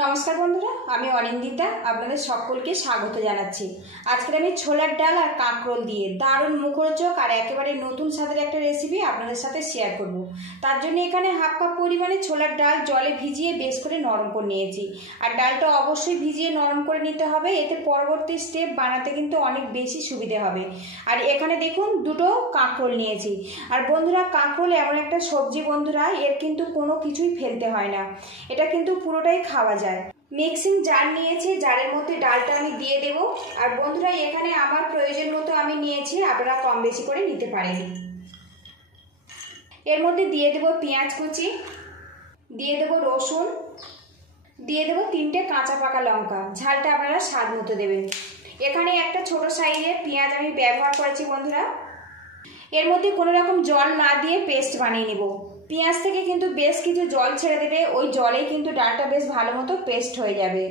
নমস্কার বন্ধুরা, আমি অনিন্দিতা আপনাদের সকলকে স্বাগত জানাচ্ছি। আজকে আমি ছোলার ডাল আর কাঁকরোল দিয়ে দারুণ মুখরোচক আর একেবারে নতুন স্বাদের একটা রেসিপি আপনাদের সাথে শেয়ার করব। তার জন্য এখানে হাফ কাপ পরিমাণে ছোলার ডাল জলে ভিজিয়ে বেশ করে নরম করে নিয়েছি। আর ডালটা অবশ্যই ভিজিয়ে নরম করে নিতে হবে, এতে পরবর্তী স্টেপ বানাতে কিন্তু অনেক বেশি সুবিধে হবে। আর এখানে দেখুন দুটো কাঁকরোল নিয়েছি। আর বন্ধুরা, কাঁকরোল এমন একটা সবজি বন্ধুরা, এর কিন্তু কোনো কিছুই ফেলতে হয় না, এটা কিন্তু পুরোটাই খাওয়া যায়। মিক্সিং জার নিয়েছি, জারের মধ্যে ডালটা আমি দিয়ে দেব। আর বন্ধুরা, এখানে আমার প্রয়োজন মতো আমি নিয়েছি, আপনারা কম বেশি করে নিতে পারেন। এর মধ্যে দিয়ে দেব পেঁয়াজ কুচি, দিয়ে দেব রসুন, দিয়ে দেব 3টে কাঁচা পাকা লঙ্কা। ঝালটা আপনারা স্বাদ মতো দেবেন। এখানে একটা ছোট সাইজের পেঁয়াজ আমি ব্যবহার করেছি বন্ধুরা। এর মধ্যে কোনো রকম জল না দিয়ে পেস্ট বানিয়ে নেব। পেঁয়াজ থেকে কিন্তু বেশ কিছু জল ছেড়ে দেবে, ওই জলেই কিন্তু ডালটা বেশ ভালো মতো পেস্ট হয়ে যাবে।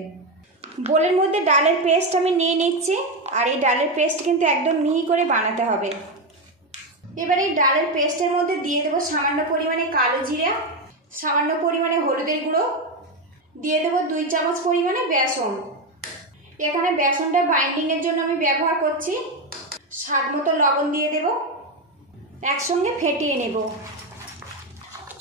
বোলের মধ্যে ডালের পেস্ট আমি নিয়ে নিচ্ছি। আর এই ডালের পেস্ট কিন্তু একদম মিহি করে বানাতে হবে। এবার এই ডালের পেস্টের মধ্যে দিয়ে দেবো সামান্য পরিমাণে কালো জিরা, সামান্য পরিমাণে হলুদের গুঁড়ো, দিয়ে দেবো 2 চামচ পরিমাণে বেসন। এখানে বেসনটা বাইন্ডিংয়ের জন্য আমি ব্যবহার করছি। স্বাদ মতো লবণ দিয়ে দেব, একসঙ্গে ফেটিয়ে নেব।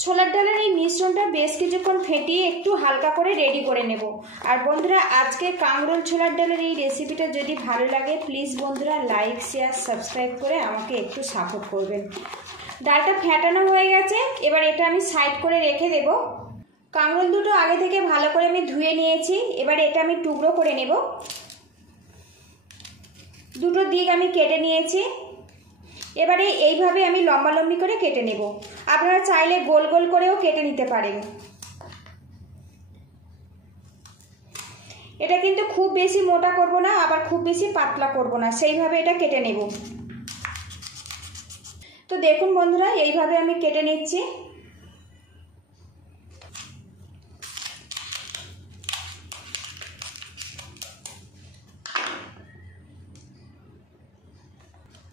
ছোলার ডালের এই মিশ্রণটা বেশ কিছুক্ষণ ফেটিয়ে একটু হালকা করে রেডি করে নেব। আর বন্ধুরা, আজকে কাঁকরোল ছোলার ডালের এই রেসিপিটা যদি ভালো লাগে প্লিজ বন্ধুরা লাইক শেয়ার সাবস্ক্রাইব করে আমাকে একটু সাপোর্ট করবেন। ডালটা ফেটানো হয়ে গেছে, এবার এটা আমি সাইড করে রেখে দেব। কাঁকরোল দুটো আগে থেকে ভালো করে আমি ধুয়ে নিয়েছি। এবার এটা আমি টুকরো করে নেব। দুটো দিক আমি কেটে নিয়েছি। এবারে এইভাবে আমি লম্বা লম্বি করে কেটে নেব। আপনারা চাইলে গোল গোল করেও কেটে নিতে পারেন। এটা কিন্তু খুব বেশি মোটা করব না, আবার খুব বেশি পাতলা করব না, সেইভাবে এটা কেটে নেব। তো দেখুন বন্ধুরা, এইভাবে আমি কেটে নিচ্ছি।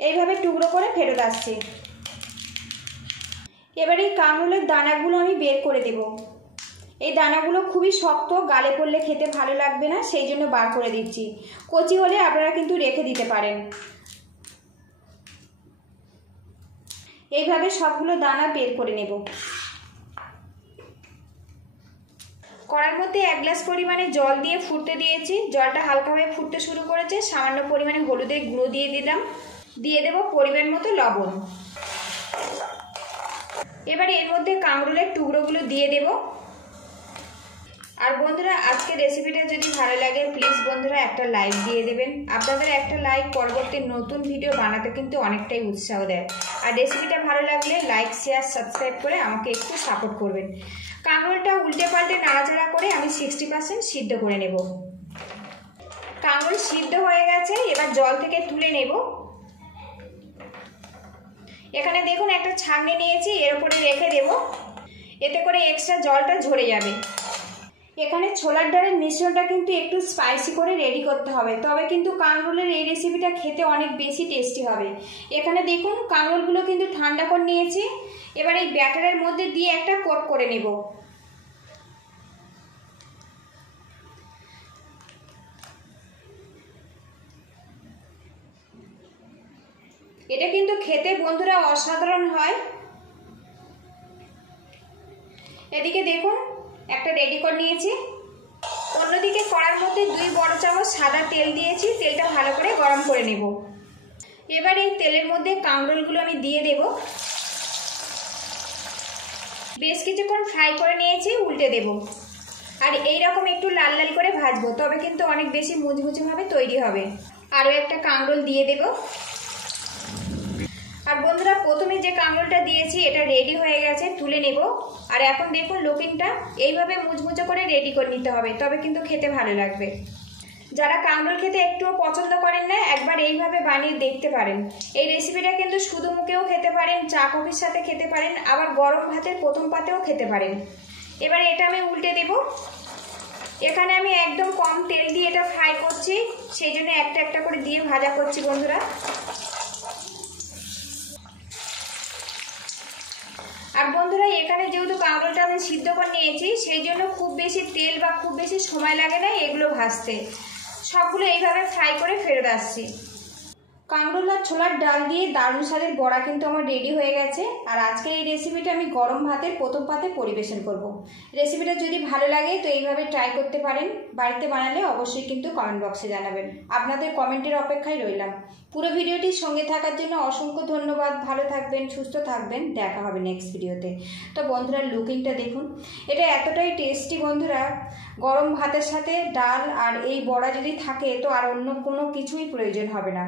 এইভাবে টুকরো করে ফেরত আসছে। এবার এই কাঁকরোলের দানাগুলো আমি বের করে দেব। এই দানাগুলো খুবই শক্ত, গালে পড়লে খেতে ভালো লাগবে না, সেই জন্য বার করে দিচ্ছি। কচি হলে আপনারা কিন্তু রেখে দিতে পারেন। এইভাবে সবগুলো দানা বের করে নেব। কড়ার মধ্যে 1 গ্লাস পরিমাণে জল দিয়ে ফুটতে দিয়েছি। জলটা হালকাভাবে ফুটতে শুরু করেছে। সামান্য পরিমাণে হলুদের গুঁড়ো দিয়ে দিলাম, দিয়ে দেব পরিমাণ মতো লবণ। এবারে এর মধ্যে কাঁকরোলের টুকরোগুলো দিয়ে দেব। আর বন্ধুরা, আজকে রেসিপিটা যদি ভালো লাগে প্লিজ বন্ধুরা একটা লাইক দিয়ে দেবেন। আপনাদের একটা লাইক পরবর্তী নতুন ভিডিও বানাতে কিন্তু অনেকটাই উৎসাহ দেয়। আর রেসিপিটা ভালো লাগলে লাইক শেয়ার সাবস্ক্রাইব করে আমাকে একটু সাপোর্ট করবেন। কাঁকরোলটা উল্টে পাল্টে নাড়াচাড়া করে আমি 60% সিদ্ধ করে নেব। কাঁকরোল সিদ্ধ হয়ে গেছে, এবার জল থেকে তুলে নেব। এখানে দেখুন একটা ছাঁকনি নিয়েছি, এর উপরে রেখে দেব। এতে করে এক্সট্রা জলটা ঝরে যাবে। এখানে ছোলার ডালের মিশ্রণটা কিন্তু একটু স্পাইসি করে রেডি করতে হবে, তবে কিন্তু কাঁকরোলের এই রেসিপিটা খেতে অনেক বেশি টেস্টি হবে। এখানে দেখুন কাঁকরোলগুলো কিন্তু ঠান্ডা করে নিয়েছি। এবার এই ব্যাটারের মধ্যে দিয়ে একটা কোট করে নেব। এটা কিন্তু খেতে বন্ধুরা অসাধারণ হয়। এদিকে দেখুন একটা রেডি করে নিয়েছি। অন্যদিকে কড়ার মধ্যে 2 বড় চামচ সাদা তেল দিয়েছি। তেলটা ভালো করে গরম করে নেব। এবার এই তেলের মধ্যে কাঁকরোলগুলো আমি দিয়ে দেব। বেশ কিছুক্ষণ ফ্রাই করে নিয়েছি, উল্টে দেব। আর এইরকম একটু লাল লাল করে ভাজবো, তবে কিন্তু অনেক বেশি মুচমুচেভাবে তৈরি হবে। আরও একটা কাঁকরোল দিয়ে দেব। আর বন্ধুরা, প্রথমে যে কাঁকরোলটা দিয়েছি এটা রেডি হয়ে গেছে, তুলে নেব। আর এখন দেখুন লুকিংটা এইভাবে মুচমুচে করে রেডি করে নিতে হবে, তবে কিন্তু খেতে ভালো লাগবে। যারা কাঁকরোল খেতে একটুও পছন্দ করেন না, একবার এইভাবে বানিয়ে দেখতে পারেন। এই রেসিপিটা কিন্তু শুধু মুখেও খেতে পারেন, চা কফির সাথে খেতে পারেন, আবার গরম ভাতের প্রথম পাতেও খেতে পারেন। এবার এটা আমি উল্টে দেব। এখানে আমি একদম কম তেল দিয়ে এটা ফ্রাই করছি, সেই জন্য একটা একটা করে দিয়ে ভাজা করছি বন্ধুরা। আর বন্ধুরা, বন্ধুরা এখানে যেহেতু কাঁকরোলটা আমি সিদ্ধ করে নিয়েছি, সেই জন্য খুব বেশি তেল বা খুব বেশি সময় লাগে না এগুলো ভাজতে। সবগুলো এইভাবে ফ্রাই করে ফেরত আসছি। কাঁকরোল আর ছোলার ডাল দিয়ে দারুণ স্বাদের বড়া কিন্তু আমার রেডি হয়ে গেছে। আর আজকের এই রেসিপিটা আমি গরম ভাতের প্রথম পাতে পরিবেশন করব। রেসিপিটা যদি ভালো লাগে তো এইভাবে ট্রাই করতে পারেন। বাড়িতে বানালে অবশ্যই কিন্তু কমেন্ট বক্সে জানাবেন। আপনাদের কমেন্টের অপেক্ষায় রইলাম। পুরো ভিডিওটির সঙ্গে থাকার জন্য অসংখ্য ধন্যবাদ। ভালো থাকবেন, সুস্থ থাকবেন, দেখা হবে নেক্সট ভিডিওতে। তো বন্ধুরা লুকিংটা দেখুন, এটা এতটাই টেস্টি বন্ধুরা। গরম ভাতের সাথে ডাল আর এই বড়া যদি থাকে তো আর অন্য কোনো কিছুই প্রয়োজন হবে না।